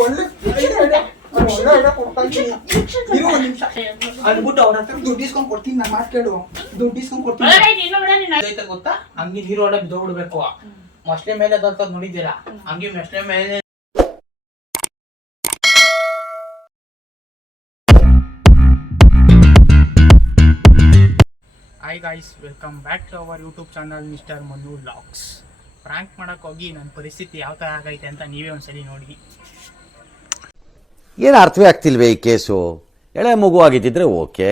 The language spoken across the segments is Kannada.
ಒಳ್ಳೆ ಒಳ್ಳೆ idea ಕೊಡ್ತಾ ಇದ್ದೀನಿ. ಇರು ಒಂದ್ ನಿಮಿಷ ಅಂದ್ಬಿಟ್ಟು ಅವ್ರ ಹತ್ರ ದುಡ್ಡು ಇಸ್ಕೊಂಡ್ ಕೊಡ್ತೀನಿ ನಾನು ಮಾತು ಕೇಳು ದುಡ್ಡು ಇಸ್ಕೊಂಡ್ ಕೊಡ್ತೀನಿ ಗೊತ್ತಾ ಹಂಗೆ ನೀರು ಒಳಗೆ ಬಿದ್ದೋಗ್ಬಿಡ್ಬೇಕು ಮೊಸಳೆ ಮೇಲೆ ಅದಂತ ನೋಡಿದ್ದೀರಾ ಹಂಗೆ ಮೊಸಳೆ ಮೇಲೆ hi guys welcome back to our YouTube channel mister Manu LOX prank ಮಾಡೋಕ್ಕೋಗಿ ಹೋಗಿ ನನ್ನ ಪರಿಸ್ಥಿತಿ ಯಾವ ಥರ ಆಗೈತೆ ಅಂತ ನೀವೇ ಒಂದ್ಸಲಿ ನೋಡಿ ಏನು ಅರ್ಥವೇ ಆಗ್ತಿಲ್ವೇ ಈ ಕೇಸು? ಎಳೆ ಮಗು ಆಗಿದ್ದಿದ್ರೆ ಓಕೆ.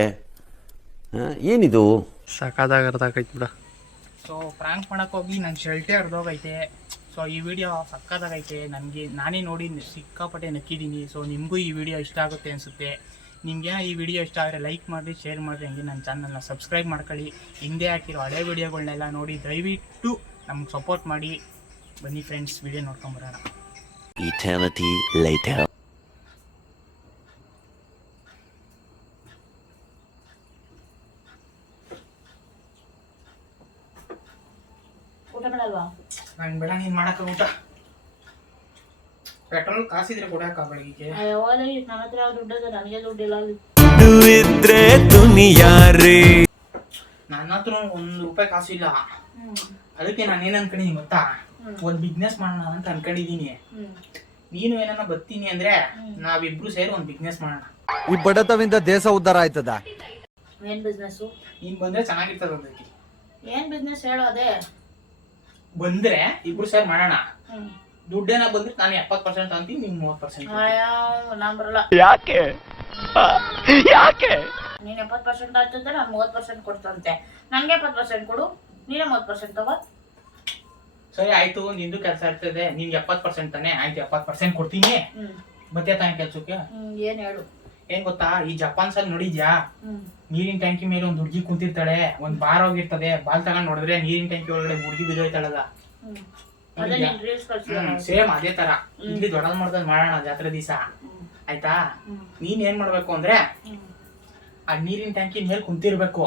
ಹಾಂ ಏನಿದು? ಆಗೈತೆ ಬಿಡ. ಸೊ ಪ್ರಾಂಕ್ ಮಾಡಕ್ಕೆ ಹೋಗಿ ನನ್ನ ಶರ್ಟೇ ಹರಿದೋಗೈತೆ. ಸೊ ಈ ವಿಡಿಯೋ ಸಕ್ಕದಾಗೈತೆ ನನಗೆ ನಾನೇ ನೋಡಿ ಸಿಕ್ಕಾಪಟ್ಟೆ ನಕ್ಕಿದ್ದೀನಿ. ಸೊ ನಿಮಗೂ ಈ ವಿಡಿಯೋ ಇಷ್ಟ ಆಗುತ್ತೆ ಅನಿಸುತ್ತೆ. ನಿಮಗೆ ಈ ವಿಡಿಯೋ ಇಷ್ಟ ಆದರೆ ಲೈಕ್ ಮಾಡಿ ಶೇರ್ ಮಾಡಿ ಹಂಗೆ ನನ್ನ ಚಾನಲ್ನ ಸಬ್ಸ್ಕ್ರೈಬ್ ಮಾಡ್ಕೊಳ್ಳಿ. ಹಿಂದೆ ಹಾಕಿರೋ ಹಳೆ ವಿಡಿಯೋಗಳನ್ನೆಲ್ಲ ನೋಡಿ ದಯವಿಟ್ಟು ನಮ್ಗೆ ಸಪೋರ್ಟ್ ಮಾಡಿ. ಬನ್ನಿ ಫ್ರೆಂಡ್ಸ್ ವಿಡಿಯೋ ನೋಡ್ಕೊಂಬರೋಣ ಊಟ ಮಾಡಲ್ವಾ? ನಾನು ಬೇಡ ನೀನು ಮಾಡಕ್ಕ ಊಟ. ಪೆಟ್ರೋಲ್ ಕಾಸಿದ್ರೆ ಕೊಡಕ್ಕ ಬೆಳಗ್ಗೆ. ಅಯ್ಯೋ ಅಲ್ಲಿ ನನ್ನ ಹತ್ರ ದುಡ್ಡು ನನಗೆ ದುಡ್ಡಿಲ್ಲ ಇದ್ರೆ ದುನಿಯಾರಿ ನನ್ನ ಹತ್ರ ಒಂದು ರೂಪಾಯಿ ಇಲ್ಲ. ಅದಕ್ಕೆ ನಾನು ಏನು ಅನ್ಕೊಂಡಿದ್ದೀನಿ ಗೊತ್ತಾ? ಒಂದು ಬಿಸ್ನೆಸ್ ಮಾಡೋಣ ಅಂತ ಅನ್ಕೊಂಡಿದ್ದೀನಿ ನೀನು ಏನನ್ನ ಬರ್ತೀನಿ ಅಂದ್ರೆ ನಾವಿಬ್ರು ಸೇರಿ ಒಂದು ಬಿಸ್ನೆಸ್ ಮಾಡೋಣ. ಈ ಬಡತವಿಂದ ದೇಶ ಉದ್ಧಾರ ಆಯ್ತದ? ಏನ್ ಬಿಸ್ನೆಸ್ ನೀನ್ ಬಂದ್ರೆ ಚೆನ್ನಾಗಿರ್ತದ ಅದಕ್ಕೆ ಏನ್ ಬಿಸ್ನೆಸ್ ಹೇಳೋದೇ ಅದೇ. ಬಂದ್ರೆ ಇಬ್ರು ಸೇರ್ ಮಾಡೋಣ. ದುಡ್ಡೇನ ಬಂದ್ರೆ ನಾನು ಎಪ್ಪತ್ ಪರ್ಸೆಂಟ್ ಅಂತೀನಿ ನಿಮ್ ಮೂವತ್ ಪರ್ಸೆಂಟ್ ನಾನ್ ಬರಲ್ಲ. ಯಾಕೆ? ಯಾಕೆ? ನೀನ್ ಎಪ್ಪತ್ ಪರ್ಸೆಂಟ್ ಆಗ್ತದೆ ನಾನು ಮೂವತ್ ಪರ್ಸೆಂಟ್ ಕೊಡ್ತಂತೆ. ನಂಗೆ ಎಪ್ಪತ್ ಪರ್ಸೆಂಟ್ ಕೊಡು ನೀನೇ ಮೂವತ್ ಪರ್ಸೆಂಟ್ ತಗೋ. ಸರಿ ಆಯ್ತು ನಿಂದು ಕೆಲಸ ಇರ್ತದೆ ನಿನ್ಗೆ ಎಪ್ಪತ್ ಪರ್ಸೆಂಟ್ ತಾನೆ ಆಯ್ತು ಎಪ್ಪತ್ ಪರ್ಸೆಂಟ್ ಕೊಡ್ತೀನಿ. ಮತ್ತೆ ತಾನೆ ಕೆಲ್ಸಕ್ಕೆ? ಹ್ಮ್ ಏನ್ ಹೇಳು. ಏನ್ ಗೊತ್ತಾ? ಈ ಜಪಾನ್ಸ್ ಅಲ್ಲಿ ನೋಡಿದ್ಯಾ? ನೀರಿನ ಟ್ಯಾಂಕಿ ಮೇಲೆ ಒಂದ್ ಹುಡುಗಿ ಕುಂತಿರ್ತಾಳೆ. ಒಂದ್ ಬಾರ್ ಹೋಗಿರ್ತದೆ. ಬಾಲ್ ತಗೊಂಡ್ ನೋಡಿದ್ರೆ ನೀರಿನ ಟ್ಯಾಂಕಿ ಒಳಗಡೆ ಹುಡುಗಿ ಬಿದ್ದೋಯ್ತಾಳಲ್ಲ. ಕಳ್ಸಿದ ಸೇಮ್ ಅದೇ ತರ. ಇಲ್ಲಿ ದೊಡ್ಡದ್ ಮಾಡ್ದಂಗ್ ಮಾಡೋಣ ಜಾತ್ರೆ ದಿವಸ. ಆಯ್ತಾ? ನೀನ್ ಏನ್ ಮಾಡ್ಬೇಕು ಅಂದ್ರೆ ಆ ನೀರಿನ ಟ್ಯಾಂಕಿ ಮೇಲೆ ಕುಂತಿರ್ಬೇಕು.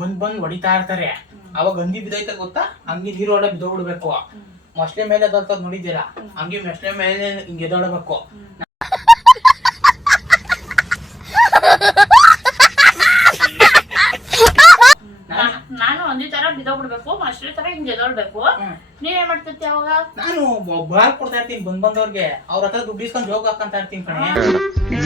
ಬಂದ್ ಬಂದ್ ಹೊಡಿತಾ ಇರ್ತಾರೆ. ಅವಾಗ ಗಂದಿ ಬಿದ್ದೈತ ಗೊತ್ತಾ? ಹಂಗೆ ನೀರು ಒಳಗೆ ಬಿದ್ದೋಗ್ಬಿಡ್ಬೇಕು. ಮೊಸಳೆ ಮೇಲೆ ನೋಡಿದ್ದೀರಾ? ಹಂಗೆ ಮೊಸಳೆ ಮೇಲೆ ಹಿಂಗೆ ಎದೊಳಬೇಕು ನಾನು ಬಿದ್ದೋಗ್ಬಿಡ್ಬೇಕು ಅಷ್ಟೇ ತರ ಹಿಂಗ್ ಎದೊಳ್ಬೇಕು. ಹ್ಮ್. ಮಾಡ್ತಿರ್ತಿ ಅವಾಗ? ನಾನು ಬಾರ್ ಕೊಡ್ತಾ ಇರ್ತೀನಿ ಬಂದ್ ಬಂದವ್ರಿಗೆ. ಅವ್ರ ಹತ್ರ ದುಡ್ಡು ಇಸ್ಕೊಂಡ್ ಜೋಗ್ ಹಾಕಂತ ಇರ್ತೀನಿ ಕಣೆ.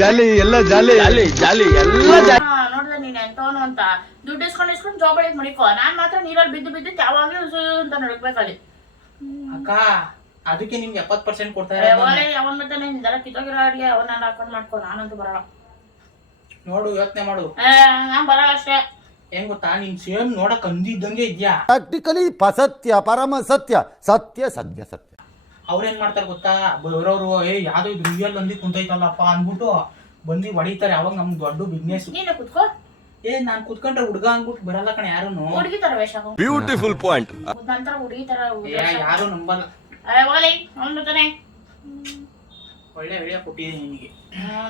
ಜಾಲಿ ಎಲ್ಲ ಜಾಲಿ ಜಾಲಿ ಜಾಲಿ ಎಲ್ಲ ನೋಡಿದ್ರೆ ನೋಡ್ದೆ ನೀನ್ ಎಂತವನು ಅಂತ. ದುಡ್ಡು ಇಸ್ಕೊಂಡ್ ಇಸ್ಕೊಂಡ್ ಜಾಬ್ ಒಳಗೆ ಮಡಿಕೋ. ನಾನ್ ಮಾತ್ರ ನೀರಲ್ಲಿ ಬಿದ್ದು ಬಿದ್ದು ಯಾವಾಗ್ಲೂ ಅಂತ ಅಲ್ಲಿ. ಅಕ್ಕ ಅದಕ್ಕೆ ನಿಮ್ಗೆ ಎಪ್ಪತ್ ಪರ್ಸೆಂಟ್ ಕೊಡ್ತಾರೆ ಅವನ್ ಮತ್ತೆ ನೀನ್ ಇದೆಲ್ಲ ಕಿತ್ತೋಗಿರೋ ಅಡ್ಗೆ ಅವನ್ನ ಹಾಕೊಂಡ್ ಮಾಡ್ಕೊ ನಾನಂತೂ ಬರಲ್ಲ. ನೋಡು ಯೋಚನೆ ಮಾಡು. ನಾನ್ ಬರಲ್ಲ ಅಷ್ಟೇ. ಹೆಂಗ್ ಗೊತ್ತಾ ನೀನ್ ಸೇಮ್ ನೋಡಕ್ ಅಂದಿದ್ದಂಗೆ ಇದ್ಯಾ? ಪ್ರಾಕ್ಟಿಕಲಿ ಸತ್ಯ ಪರಮ ಸತ್ಯ ಸತ್ಯ ಸತ್ಯ ಸತ್ಯ. ಅವ್ರೇನ್ ಮಾಡ್ತಾರೆ ಗೊತ್ತಾ? ಬರೋರು ಏ ಯಾವ್ದೋ ಇದು ರಿಯಲ್ ಅಂದಿ ಕುಂತೈತಲ್ಲಪ್ಪ ಅಂದ್ಬಿಟ್ಟು ಬಂದು ಹೊಡಿತಾರೆ. ಅವಾಗ ನಮ್ ದೊಡ್ಡ ಬಿಸ್ನೆಸ್ ನೀನು ಕುತ್ಕೋ. ಏ ನಾನ್ ಕುತ್ಕೊಂಡ್ರೆ ಹುಡ್ಗ ಅಂದ್ಬಿಟ್ಟು ಬರಲ್ಲ ಕಣ ಯಾರು ಹುಡುಗಿ ತರ ವೇಷ ಬ್ಯೂಟಿಫುಲ್ ಪಾಯಿಂಟ್ ನಂತರ ಹುಡುಗಿ ತರ ಏ, ಯಾರು ನಂಬಲ್ಲ. ಓಲಿ ಅವ್ನು ಒಳ್ಳೆ ವಿಡಿಯೋ ಕೊಟ್ಟಿದ್ದೀನಿ ನಿನಗೆ.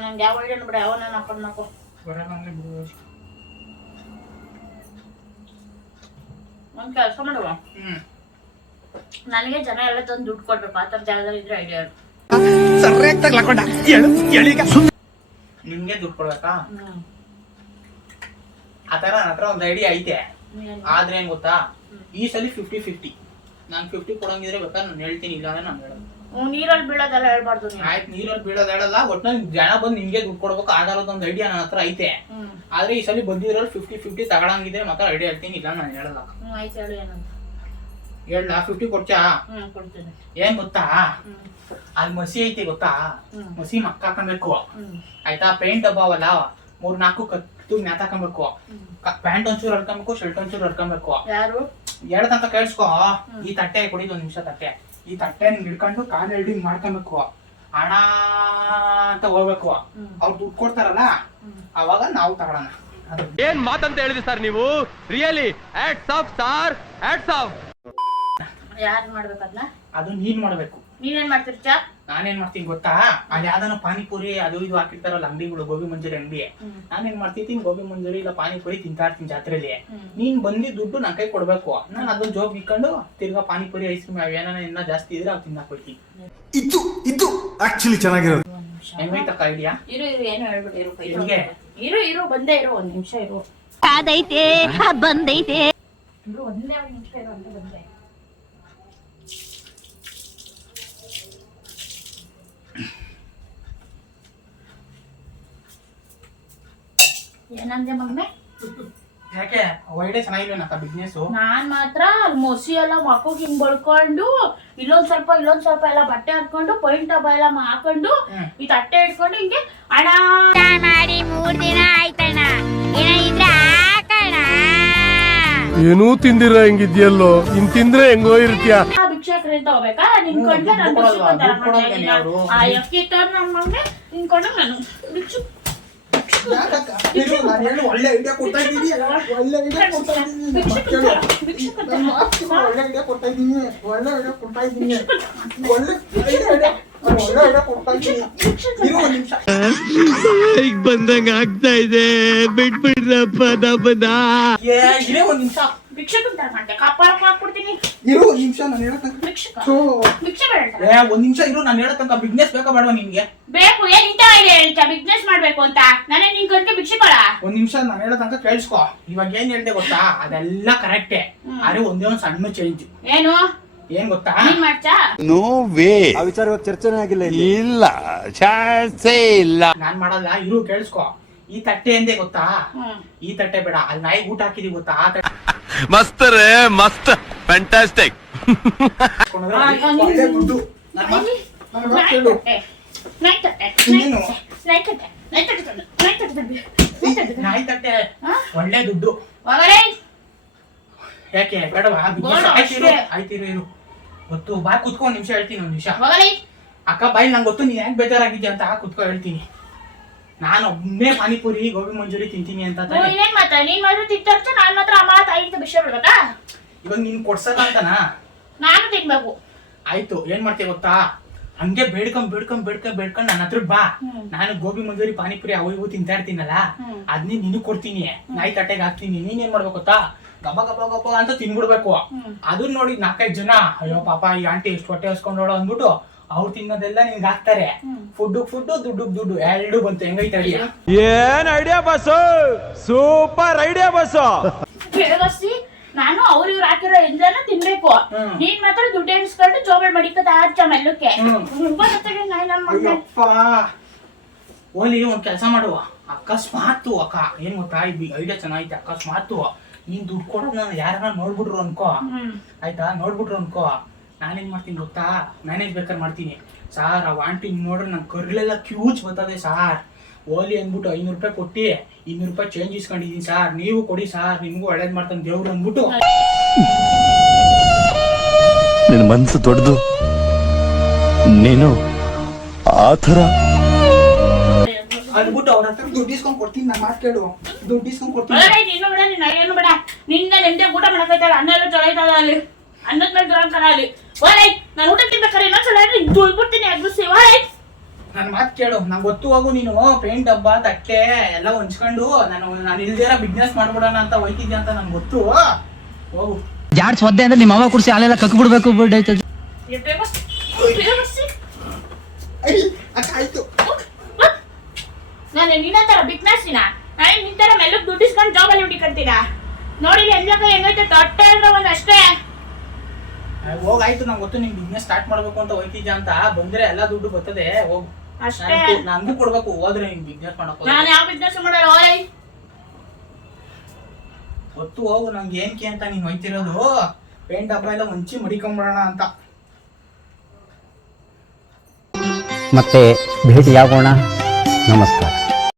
ನಂಗೆ ಯಾವ ವಿಡಿಯೋ ಬಿಡ ಯಾವ ನನ್ನ ಮಾಡ್ಕೋ ಬರಲ್ಲ ಅಂದ್ರೆ ಬಿಡು ಒಂದ್ ಕೆಲಸ ಮಾಡುವ ಹ್ಮ್ ನನಗೆ ಜನ ಎಲ್ಲ ತಂದು ದುಡ್ಡು ಕೊಡ್ಬೇಕು ಆ ಜಾಗದಲ್ಲಿ ಇದ್ರೆ ಐಡಿಯಾ ನಿಮ್ಗೆ ದುಡ್ಡು ಕೊಡ್ಬೇಕಾ? ಆತರ ನನ್ನ ಹತ್ರ ಒಂದ್ ಐಡಿಯಾ ಐತೆ. ಆದ್ರೆ ಏನ್ ಗೊತ್ತಾ? ಈ ಸಲ ಫಿಫ್ಟಿ ಫಿಫ್ಟಿ ನಾನ್ ಫಿಫ್ಟಿ ಕೊಡಂಗಿದ್ರೆ ಬೇಕಾದ್ರೆ ನಾನು ಹೇಳ್ತೀನಿ ಇಲ್ಲ ಅಂದ್ರೆ ನಾನು ಹ್ಮ್, ನೀರಲ್ಲಿ ಬೀಳೋದೆಲ್ಲ ಹೇಳ್ಬಾರ್ದು ನೀನು ಆಯ್ತು ನೀರಲ್ಲಿ ಬೀಳೋದ್ ಹೇಳಲ್ಲ ಒಟ್ನಲ್ಲಿ ಜನ ಬಂದು ನಿಮ್ಗೆ ದುಡ್ಡು ಕೊಡ್ಬೇಕು ಆಗಲ್ಲ ಒಂದು ಐಡಿಯಾ ನನ್ನ ಹತ್ರ ಐತೆ. ಹ್ಮ್. ಆದ್ರೆ ಈ ಸಲ ಬಂದಿರೋ ಫಿಫ್ಟಿ ಫಿಫ್ಟಿ ತಗೊಳಂಗಿದ್ರೆ ಮಾತ್ರ ಐಡಿಯಾ ಹೇಳ್ತೀನಿ ಇಲ್ಲ ನಾನು ಹೇಳಲ್ಲ. ಹ್ಮ್ ಆಯ್ತು ಹೇಳು ಏನಂತ. ಹೇಳ ಫಿಫ್ಟಿ ಕೊಡ್ಚಾ ಹ್ಮ್ ಕೊಡ್ತೀನಿ. ಏನ್ ಗೊತ್ತಾ? ಹ್ಮ್. ಅಲ್ಲಿ ಮಸಿ ಐತಿ ಗೊತ್ತಾ? ಹ್ಮ್. ಮಸಿ ಮಕ್ಕ ಹಾಕೊಬೇಕು. ಹ್ಮ್. ಆಯ್ತಾ? ಪೇಂಟ್ ಅಬ್ಬಾವಲ್ಲ ಮೂರ್ ನಾಲ್ಕು ಕತ್ತು ಮ್ಯಾತ್ ಹಾಕೊಬೇಕು. ಪ್ಯಾಂಟ್ ಒಂಚೂರು ಹಡ್ಕೊಬೇಕು ಶರ್ಟ್ ಒಂಚೂರು ಹಡ್ಕೊಬೇಕು ಯಾರು? ಹೇಳ್ದಂತ ಕೇಳಿಸ್ಕೊ. ಈ ತಟ್ಟೆ ಕುಡಿದು ಒಂದ್ ನಿಮಿಷ ತಟ್ಟೆ. ಈ ತಟ್ಟೆ ಹಿಡ್ಕೊಂಡು ಕಾಲ್ ಎಲ್ಡಿಂಗ್ ಮಾಡ್ಕೊಬೇಕು ಹಣ ಅಂತ ಹೋಗ್ಬೇಕು. ಅವ್ರು ದುಡ್ಡು ಕೊಡ್ತಾರಲ್ಲ ಅವಾಗ ನಾವು ತಗೊಳ್ಳೋಣ. ಏನ್ ಮಾತಂತ ಹೇಳಿದ್ರಿ ಸರ್ ನೀವು? ರಿಯಲಿ ಆಫ್ ಸಾರ್ ಆಫ್ ಯಾರು ಮಾಡ್ಬೇಕಲ್ಲ ಅದು ನೀನ್ ಮಾಡ್ಬೇಕು. ನೀನೇನ್ ಚಾ? ನಾನೇನ್ ಮಾಡ್ತೀನಿ ಗೊತ್ತಾ? ಅಲ್ಲಿ ಯಾವ್ದಾನ ಪಾನಿಪುರಿ ಅದು ಇದು ಹಾಕಿರ್ತಾರಲ್ಲ ಅಂಗಡಿಗಳು ಗೋಬಿ ಮಂಜೂರಿ ಅಂಗಡಿ. ನಾನೇನ್ ಮಾಡ್ತಿರ್ತೀನಿ ಗೋಬಿ ಮಂಜೂರಿ ಇಲ್ಲ ಪಾನಿಪುರಿ ತಿಂತಾ ಇರ್ತೀನಿ ಜಾತ್ರೆಲಿ. ನೀನ್ ಬಂದಿದ್ ದುಡ್ಡು ನನ್ ಕೈ ಕೊಡ್ಬೇಕು. ನಾನು ಅದನ್ನ ಜೋಬ್ ಇಕ್ಕೊಂಡು ತಿರ್ಗಾ ಪಾನಿಪುರಿ ಐಸ್ ಕ್ರೀಮ್ ಏನಾನ ಇನ್ನ ಜಾಸ್ತಿ ಇದ್ರೆ ಅವ್ ತಿನ್ನಕ್ ಹೋಗ್ತೀನಿ. ಇದು ಇದು ಆಕ್ಚುಲಿ ಚೆನ್ನಾಗಿರೋದು. ಹೆಂಗೈತಕ್ಕ ಐಡಿಯಾ ಇರು ಇರು ಏನು ಹೇಳ್ಬಿಡಿ ಇರು ಕೈ ಹೆಂಗೆ? ಇರು ಇರು ಬಂದೇ ಇರು ಒಂದ್ ನಿಮಿಷ ಇರು. ಅದೈತೆ ಬಂದೈತೆ. ಇರು ಒಂದೇ ಒಂದ್ ನಿಮಿಷ ಇರು ಅಂತ ಬಂದೆ. ಏನಂದೆ ಮಮ್ಮೆ? ಯಾಕೆ? ಐಡಿಯಾ ಚೆನ್ನಾಗಿಲ್ವೇನಕ್ಕ ಬಿಸ್ನೆಸ್ ನಾನ್ ಮಾತ್ರ ಮೊಸಿ ಎಲ್ಲ ಮಕ್ಕಳಿಗೆ ಹಿಂಗ್ ಬಳ್ಕೊಂಡು ಇಲ್ಲೊಂದ್ ಸ್ವಲ್ಪ ಇಲ್ಲೊಂದ್ ಸ್ವಲ್ಪ ಎಲ್ಲ ಬಟ್ಟೆ ಹಾಕೊಂಡು ಪೈಂಟ್ ಹಬ್ಬ ಎಲ್ಲ ಹಾಕೊಂಡು. ಈ ತಟ್ಟೆ ಇಟ್ಕೊಂಡು ಹಿಂಗೆ ಅಣ್ಣ ಮಾಡಿ ಮೂರ್ ದಿನ ಆಯ್ತಣ್ಣ. ಏನಾಗಿದ್ರೆ ಹಾಕಣ ಏನೂ ತಿಂದಿರ ಹೆಂಗಿದ್ಯಲ್ಲೋ? ಇನ್ ತಿಂದ್ರೆ ಹೆಂಗೋ ಇರ್ತೀಯ. ಭಿಕ್ಷಾಕ್ರಿ ಹೋಗ್ಬೇಕಾ? ನಿನ್ ಕೊಂಡ್ರೆ ನಾನು. ಆ ತರ ನನ್ ಮಗನೇ ಒಳ್ಳೆ ಐಡಿಯಾ ಕೊಡ್ತಾ ಇದ್ದೀನಿ. ಒಳ್ಳೆ ಐಡಿಯಾ ಕೊಡ್ತಾ ಇದ್ದೀನಿ. ಒಳ್ಳೆ ಐಡಿಯಾ ಕೊಡ್ತಾ ಒಳ್ಳೆ ಐಡಿಯಾ ಕೊಡ್ತಾ ಒಳ್ಳೆ ಈಗ ಬಂದಂಗ ಆಗ್ತಾ ಇದೆ ಬಿಟ್ಬಿಡ್ರಪ್ಪ ದಬದ ಒಂದ್ ನಿಮಿಷ ಮಾಡ್ತೆ ಕಪ್ಪಾರ ಹಾಕ್ಬಿಡ್ತೀನಿ ಇರು ಒಂದ್ ನಿಮಿಷ ನಾನು ಹೇಳಕ್ಕ ಭಿಕ್ಷಕ ಭಿಕ್ಷೆ ಬೇಡ ಏ ಒಂದ್ ನಿಮಿಷ ಇರು ನಾನು ತನಕ ಬಿಸ್ನೆಸ್ ಬೇಕಾ ಬೇಡವಾ ನಿನ್ಗೆ ಬೇಕು ಏನ್ ಇಂತ ಇದೆ ಹೇಳ್ತಾ ಬಿಸ್ನೆಸ್ ಮಾಡ್ಬೇಕು ಅಂತ ನಾನೇ ನಿನ್ ಗಂಟೆ ಭಿಕ್ಷೆಕೊಳ ಒಂದ್ ನಿಮಿಷ ನಾನು ಹೇಳೋ ತನಕ ಕೇಳಿಸ್ಕೊ ಇವಾಗ ಏನ್ ಹೇಳ್ದೆ ಗೊತ್ತಾ ಅದೆಲ್ಲ ಕರೆಕ್ಟೇ ಆದ್ರೆ ಒಂದೇ ಒಂದ್ ಸಣ್ಣ ಚೇಂಜ್ ಏನು ಏನ್ ಗೊತ್ತಾ? ನೀನ್ ಮಾಡ್ಚಾ? No way. ಆ ವಿಚಾರ ಚರ್ಚೆನೇ ಆಗಿಲ್ಲ ಇಲ್ಲಿ. ಇಲ್ಲ. ಚಾನ್ಸೇ ಇಲ್ಲ. ನಾನ್ ಮಾಡಲ್ಲ ಇರು ಕೇಳಿಸ್ಕೊ. ಈ ತಟ್ಟೆ ಎಂದೇ ಗೊತ್ತಾ? ಈ ತಟ್ಟೆ ಬೇಡ. ಅಲ್ಲಿ ನಾಯಿ ಊಟ ಹಾಕಿದೀವಿ ಗೊತ್ತಾ? ಆ ತಟ್ಟೆ ಮಸ್ತ್ ರೇ ಮಸ್ತ್. ಫ್ಯಾಂಟಾಸ್ಟಿಕ್ ಹಾಕೊಂಡ್ರೆ ಆ, ಆ, ನೀನ್- ಒಳ್ಳೆ ದುಡ್ಡು. ನನ್ನ ಮಾತ್ ನನ್ನ ಮಾತ್ ನಾಯಿ ಕೇಳು. ತಟ್ಟೆ. ನಾಯಿ ತಟ್ಟೆ. ಇನ್ನೇನು? ನಾಯಿ ತಟ್ಟೆ. ನಾಯಿ ತಟ್ಟೆ ನಾಯಿ ತಟ್ಟೆ ನಾಯಿ ತಟ್ಟೆ ನಾಯಿ ತಟ್ಟೆ. ಹಾ? ಒಳ್ಳೆ ದುಡ್ಡು. ಯಾಕೆ? ಬೇಡ, ಆಯ್ತು ಇರು, ಅಷ್ಟೇ. ಆಯ್ತು ಇರು ಇರು. ಗೊತ್ತು ಬಾ ಕುತ್ಕೊಂಡ್ ನಿಮಿಷ ಹೇಳ್ತೀನಿ ಒಂದ್ ನಿಮಿಷ. ಹೋಗಲೇ ಅಕ್ಕ ಬಾಯಿ ನಂಗೆ ಗೊತ್ತು ನೀನ್ ಯಾಕೆ ಬೇಜಾರಾಗಿದ್ಯಾ ಅಂತ ಕುತ್ಕೊ ಹೇಳ್ತೀನಿ. ನಾನು ಒಬ್ಬನೇ ಪಾನಿಪುರಿ ಗೋಬಿ ಮಂಜೂರಿ ತಿಂತೀನಿ ಅಂತ ತಾನೇ. ಇನ್ನೇನ್ ಮಾತಾ ನೀನ್ ಮಾತ್ರ ನಾನ್ ಮಾತ್ರ ಅಮ್ಮ ತಾಯಿ ಅಂತ ವಿಷಯ ಬಿಡ್ಬೇಕಾ ಇವಾಗ ನೀನ್ ಕೊಡ್ಸಲ್ಲ ಅಂತನಾ? ನಾನು ತಿನ್ಬೇಕು. ಆಯ್ತು ಏನ್ ಮಾಡ್ತೀಯ ಗೊತ್ತಾ? ಹಂಗೆ ಬೇಡ್ಕೊಂಡ್ ಬೇಡ್ಕೊಂಡ್ ಬೇಡ್ಕೊಂಡ್ ಬೇಡ್ಕೊಂಡ್ ನನ್ನ ಹತ್ರ ಬಾ. ಹ್ಮ್. ನಾನು ಗೋಬಿ ಮಂಜೂರಿ ಪಾನಿಪುರಿ ಅವು ಇವು ತಿಂತಾ ಇರ್ತೀನಲ್ಲ ಹ್ಮ್. ಅದನ್ನೇ ನೀನು ಕೊಡ್ತೀನಿ. ನಾಯಿ ತಟ್ಟೆಗೆ ಹಾಕ್ತೀನಿ. ನೀನ್ ಏನ್ ಮಾಡ್ಬೇಕು ಗೊತ್ತಾ? ಗಬ ಗಬ ಗಬ ಅಂತ ತಿನ್ಬಿಡ್ಬೇಕು. ಅದನ್ನ ನೋಡಿ ನಾಲ್ಕೈದು ಜನ ಅಯ್ಯೋ ಪಾಪ ಈ ಆಂಟಿ ಎಷ್ಟು ಹೊಟ್ಟೆ ಹೊಸ್ಕೊಂಡೋಳು ಅಂದ್ಬಿಟ್ಟು ಅವ್ರು ತಿನ್ನೋದೆಲ್ಲ ನಿಂಗ್ ಹಾಕ್ತಾರೆ. ಫುಡ್ ಫುಡ್ ದುಡ್ಡು ದುಡ್ಡು ಎರಡು ಬಂತು. ಹೆಂಗೈತೆ ಅಡಿಯ ಏನ್ ಐಡಿಯಾ ಬಸ್ ಸೂಪರ್ ಐಡಿಯಾ ಬಸ್ ನಾನು ಅವ್ರು ಇವ್ರು ಹಾಕಿರೋ ಎಲ್ಲಾನು ತಿನ್ಬೇಕು. ನೀನ್ ಮಾತ್ರ ದುಡ್ಡು ಎಣಿಸ್ಕೊಂಡು ಜೋಬಲ್ ಮಡಿಕ ಆಚ ಮೆಲ್ಲಕ್ಕೆ ಓಲಿ ಒಂದ್ ಕೆಲಸ ಮಾಡುವ ಅಕಸ್ಮಾತ್ ಅಕ್ಕ. ಏನ್ ಗೊತ್ತಾ ಐಡಿಯಾ ಚೆನ್ನಾಗೈತೆ. ಅಕಸ್ಮಾತ್. ನೀನ್ ದುಡ್ಡು ಕೊಡೋದ್ ನಾನು ಯಾರನ್ನ ನೋಡ್ಬಿಟ್ರು ಅನ್ಕೋ. ಹ್ಮ್. ಆಯ್ತಾ? ನೋಡ್ಬಿಟ್ರು ಅನ್ಕೋ. ನಾನೇನ್ ಮಾಡ್ತೀನಿ ಗೊತ್ತಾ? ಮ್ಯಾನೇಜ್ ಬೇಕಾದ್ರೆ ಮಾಡ್ತೀನಿ. ಸಾರ್ ಆ ಆಂಟಿ ನೋಡ್ರಿ ನನ್ ಕರ್ಲೆಲ್ಲ ಕ್ಯೂಚ್ ಬರ್ತದೆ ಸಾರ್. ಓಲಿ ಅಂದ್ಬಿಟ್ಟು ಐನೂರು ರೂಪಾಯಿ ಕೊಟ್ಟು ಇನ್ನೂರು ರೂಪಾಯಿ ಚೇಂಜ್ ಇಸ್ಕೊಂಡಿದ್ದೀನಿ ಸಾರ್. ನೀವು ಕೊಡಿ ಸಾರ್ ನಿಮ್ಗೂ ಒಳ್ಳೇದು ಮಾಡ್ತಾನೆ ದೇವ್ರು ಅಂದ್ಬಿಟ್ಟು. ನಿನ್ನ ಮನಸ್ಸು ದೊಡ್ಡದು. ನೀನು ಆ ಥರ. ಅಂದ್ಬಿಟ್ಟು ಅವ್ರ ಹತ್ರ ದುಡ್ಡು ಇಸ್ಕೊಂಡು ಕೊಡ್ತೀನಿ ನಾನು ಮಾತು ಕೇಳು. ದುಡ್ಡು ಇಸ್ಕೊಂಡ್ ಕೊಡ್ತೀನಿ. ನೀನು ಬೇಡ ನಿನ್ನ ಏನು ಬೇಡ. ನಿನ್ನ ನೆಮ್ಮದಿ ಊಟ ಮಾಡಕೈತಲ್ಲ ಅನ್ನ ಎಲ್ಲ ಚೊಳ ಐತದ ಅಲ್ಲಿ. ಅನ್ನದ ಮೇಲೆ ದುರಂಕರ ಅಲ್ಲಿ. ಓಲೈ ನಾನು ಊಟ ತಿನ್ಬೇಕಾರೆ ಇನ್ನೊಂದ್ಸಲ ಹೇಳ್ರಿ ದುಡ್ಬಿಡ್ತೀನಿ ಅಗ್ರಿಸಿ ಒಳೈ ನನ್ನ ಮಾತ್ ಕೇಳು ನಂಗೆ ಗೊತ್ತು ಹೋಗು ನೀನು. ಪೇಂಟ್ ಡಬ್ಬ ತಟ್ಟೆ ಎಲ್ಲ ಹೊಂಚ್ಕೊಂಡು ನಾನು ನಾನು ಇಲ್ದಿರ ಬಿಸ್ನೆಸ್ ಮಾಡ್ಬಿಡೋಣ ಅಂತ ಹೋಯ್ತಿದ್ದೆ ಅಂತ ನಂಗೆ ಗೊತ್ತು. ಹೋಗು. ಜಾಡ್ಸ್ ಒದ್ದೆ ಅಂದ್ರೆ ನಿಮ್ಮ ಅವ ಕುರ್ಸಿ ಅಲ್ಲೆಲ್ಲ ಕಕ್ ಬಿಡ್ಬೇಕು ಬಿಡ್ ಐ ಅಕ್ಕ ಆಯ್ತು ನಾನು ನಿನ್ನ ತರ ಬಿಗ್ನೆಸ್ಸಿನ ನಾನು ನಿನ್ ತರ ದುಡ್ಡಿಸ್ಕೊಂಡು ಜಾಬಲ್ಲಿ ಹುಡುಕಂತೀರಾ? ನೋಡಿ ಎಂಜಾಕ ಹೆಂಗೈತೆ? ತೊಟ್ಟೆ ಅಂದ್ರೆ ಒಂದ್ ಅಷ್ಟೇ. ಹೋಗಾಯ್ತು ನಂಗೆ ಗೊತ್ತು ನಿಮ್ ಬಿಸ್ನೆಸ್ ಸ್ಟಾರ್ಟ್ ಮಾಡ್ಬೇಕು ಅಂತ ಹೋಯ್ತಿದ್ಯಾ ಅಂತ. ಬಂದ್ರೆ ಎಲ್ಲಾ ದುಡ್ಡು ಬರ್ತದೆ. ಹೋಗು. ಅಷ್ಟೇ. ನಂಗೂ ಕೊಡ್ಬೇಕು. ಹೋದ್ರೆ ನಿಮ್ ಬಿಸ್ನೆಸ್ ಮಾಡಕ್. ನಾನು ಯಾವ ಬಿಸ್ನೆಸ್ ಮಾಡಲ್ಲ ಓಯ್. ಗೊತ್ತು ಹೋಗು ನಂಗೆ ಏನ್ ಅಂತ ನೀನ್ ಹೋಯ್ತಿರೋದು. ಪೇಂಟ್ ಹಬ್ಬ ಎಲ್ಲ ಮುಂಚಿ ಮಡಿಕೊಂಬಿಡೋಣ ಅಂತ. ಮತ್ತೆ ಭೇಟಿಯಾಗೋಣ. ನಮಸ್ಕಾರ.